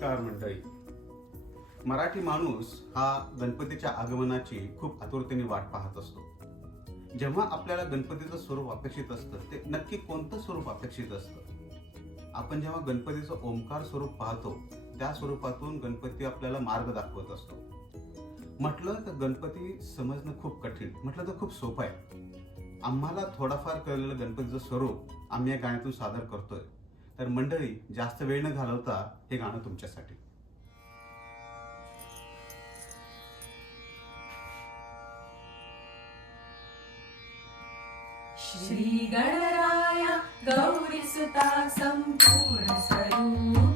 नमस्कार मंडळी. मराठी माणूस हा गणपतीच्या आगमनाची खूप आतुरतेने वाट पाहत असतो. जेव्हा आपल्याला गणपतीचं स्वरूप अपेक्षित असतं ते नक्की कोणतं स्वरूप अपेक्षित असतं? आपण जेव्हा गणपतीचं ओंकार स्वरूप पाहतो त्या स्वरूपातून गणपती आपल्याला मार्ग दाखवत असतो. म्हटलं तर गणपती समजणं खूप कठीण, म्हटलं तर खूप सोपं आहे. आम्हाला थोडाफार कळलेलं गणपतीचं स्वरूप आम्ही या गाण्यातून सादर करतोय. तर मंडळी, जास्त वेळ न घालवता हे गाणं तुमच्यासाठी. श्री गणराया गौरी सुता संपूर्ण स्वरूप